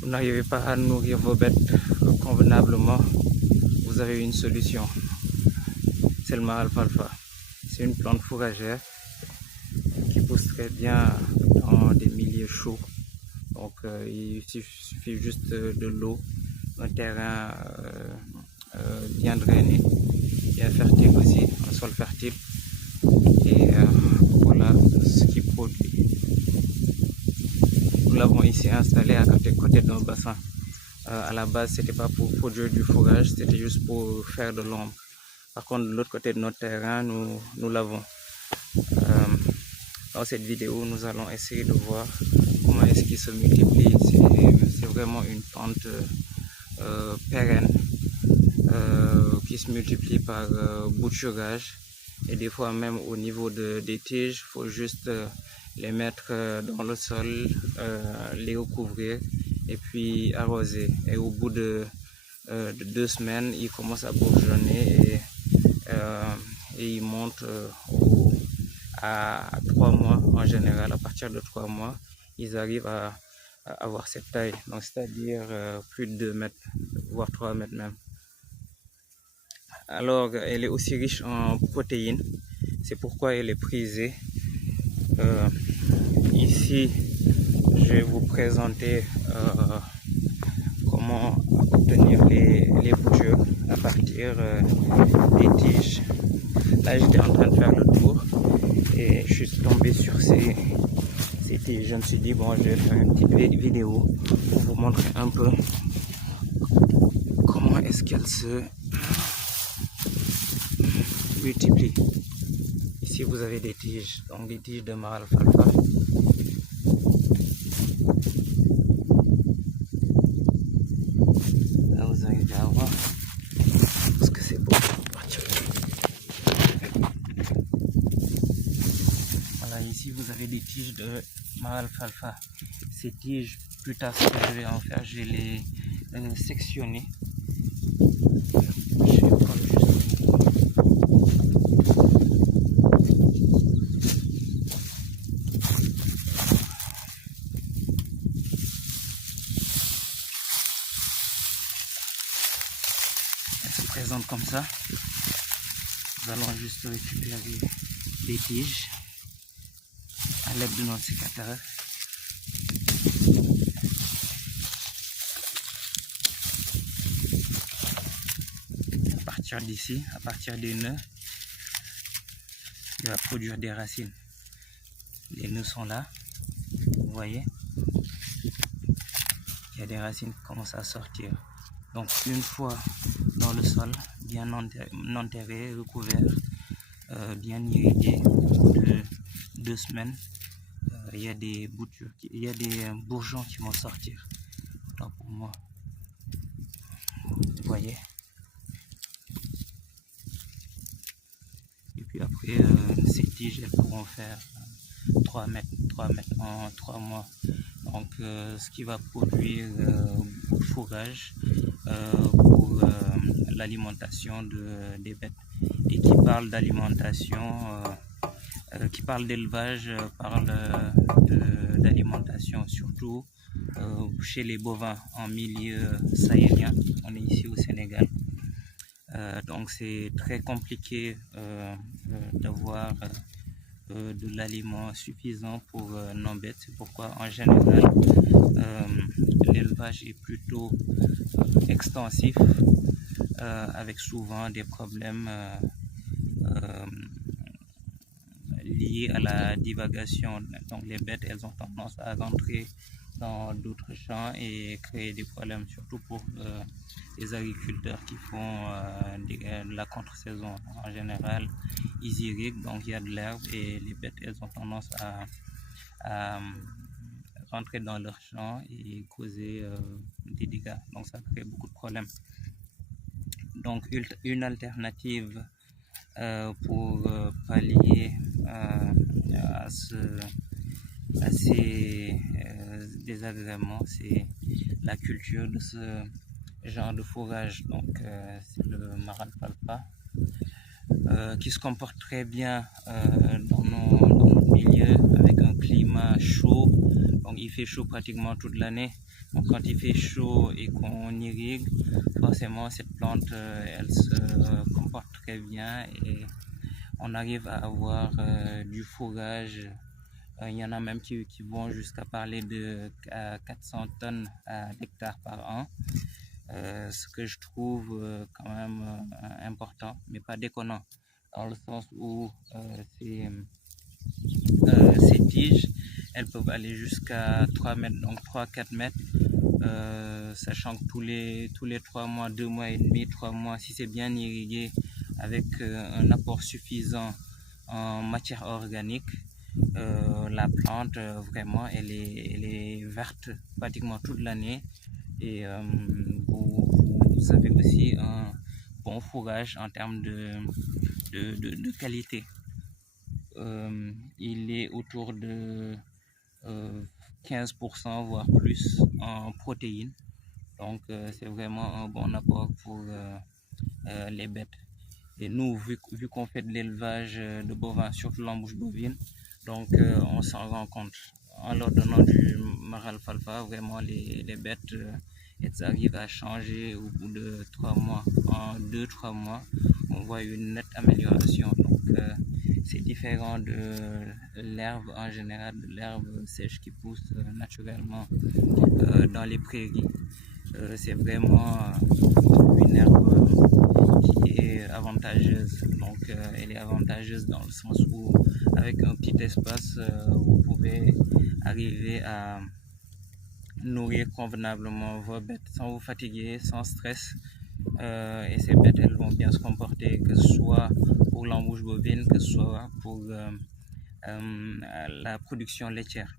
vous n'arrivez pas à nourrir vos bêtes convenablement, vous avez une solution. C'est le maralfalfa. C'est une plante fourragère qui pousse très bien dans des milieux chauds. Donc il suffit juste de l'eau, un terrain bien drainé, bien fertile aussi, un sol fertile. Et voilà ce qui produit. Nous l'avons ici installé à côté d'un bassin. À la base, c'était pas pour produire du fourrage, c'était juste pour faire de l'ombre. Par contre, de l'autre côté de notre terrain, nous l'avons. Dans cette vidéo, nous allons essayer de voir comment est-ce qu'il se multiplie. C'est vraiment une plante pérenne qui se multiplie par bouturage. Et des fois même au niveau des tiges, il faut juste les mettre dans le sol, les recouvrir et puis arroser. Et au bout de 2 semaines, ils commencent à bourgeonner et ils montent à 3 mois en général. À partir de 3 mois, ils arrivent à avoir cette taille, donc c'est-à-dire plus de 2 mètres, voire 3 mètres même. Alors, elle est aussi riche en protéines, c'est pourquoi elle est prisée. Ici, je vais vous présenter comment obtenir les boutures à partir des tiges. Là, j'étais en train de faire le tour et je suis tombé sur ces tiges. Je me suis dit, bon, je vais faire une petite vidéo pour vous montrer un peu comment est-ce qu'elles se multiplient. Ici, vous avez des tiges, donc des tiges de maralfalfa. Là, vous arrivez à voir parce que c'est beau. Voilà, ici, vous avez des tiges de maralfalfa. Ces tiges, plus tard, ce que je vais en faire, je vais les sectionner. Je vais prendre juste. Présente comme ça. Nous allons juste récupérer les tiges à l'aide de notre sécateur. À partir d'ici, à partir des nœuds, il va produire des racines. Les nœuds sont là, vous voyez. Il y a des racines qui commencent à sortir. Donc une fois dans le sol, bien enterré, recouvert, bien irrigué, au bout de 2 semaines, il y a des boutures, il y a des bourgeons qui vont sortir. Donc pour moi, vous voyez. Et puis après, ces tiges, elles pourront faire 3 mètres en 3 mois. Donc ce qui va produire beaucoup de fourrage pour l'alimentation des bêtes. Et qui parle d'alimentation, qui parle d'élevage, parle d'alimentation, surtout chez les bovins en milieu sahélien. On est ici au Sénégal. Donc c'est très compliqué d'avoir de l'aliment suffisant pour nos bêtes. C'est pourquoi en général l'élevage est plutôt extensif, avec souvent des problèmes liés à la divagation. Donc les bêtes, elles ont tendance à rentrer dans d'autres champs et créer des problèmes, surtout pour les agriculteurs qui font de la contre-saison. En général, ils irriguent, donc il y a de l'herbe et les bêtes, elles ont tendance à rentrer dans leur champ et causer des dégâts. Donc ça crée beaucoup de problèmes. Donc une alternative pour pallier à ces désagréments, c'est la culture de ce genre de fourrage. Donc c'est le maralfalfa qui se comporte très bien dans notre milieu avec un climat chaud. Donc il fait chaud pratiquement toute l'année. Donc quand il fait chaud et qu'on irrigue, forcément cette plante elle se comporte très bien et on arrive à avoir du fourrage. Il y en a même qui vont jusqu'à parler de 400 tonnes à l'hectare par an. Ce que je trouve quand même important, mais pas déconnant, dans le sens où ces tiges, elles peuvent aller jusqu'à 3 mètres, donc 3-4 mètres, sachant que tous les 3 mois, 2 mois et demi, 3 mois, si c'est bien irrigué avec un apport suffisant en matière organique, la plante vraiment elle est verte pratiquement toute l'année et vous avez aussi un bon fourrage en termes de qualité. Il est autour de 15% voire plus en protéines, donc c'est vraiment un bon apport pour les bêtes. Et nous, vu qu'on fait de l'élevage de bovins, surtout l'embouche bovine, donc on s'en rend compte. En leur donnant du maralfalfa, vraiment les bêtes, elles arrivent à changer au bout de 3 mois. En 2-3 mois, on voit une nette amélioration. Donc c'est différent de l'herbe en général, de l'herbe sèche qui pousse naturellement dans les prairies. C'est vraiment une herbe qui est avantageuse. Donc elle est avantageuse dans le sens où avec un petit espace vous pouvez arriver à nourrir convenablement vos bêtes sans vous fatiguer, sans stress, et ces bêtes elles vont bien se comporter, que ce soit pour l'embouche bovine, que ce soit pour la production laitière.